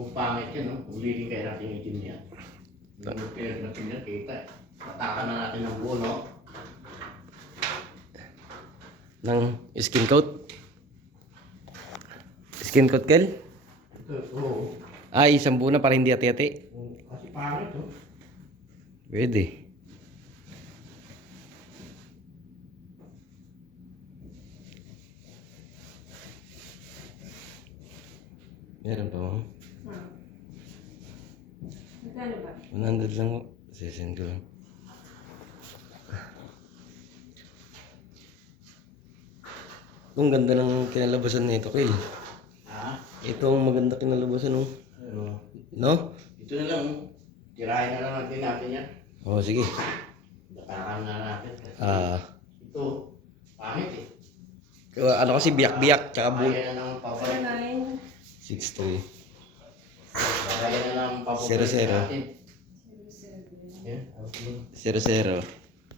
Kung pangit yan, no? Kung liling kayo natin itim niya. Yung pinag-natin niya, kita. Patakan na natin ng buo, no? Ng skin coat. Skin coat, Kel? Oo. Ay, isang buo na para hindi ati-ati. Kasi pangit, oh. Pwede. Meron pa mo? Magkano ba? 100 lang mo. Sesend ko lang. Ang ganda ng kinalabasan nito, Kel. Ha? Ito ang maganda kinalabasan, oh. Ano? No? Ito na lang, oh. Tirahin na lang natin yan. Oh, sige. Datakan na natin. Ito, pangit eh. Ano kasi biyak-biyak, tsaka bull. Bayan na ng papalit. 6-3. Bayan na ng papalit 0-0. natin. Yan, okay. 0-0.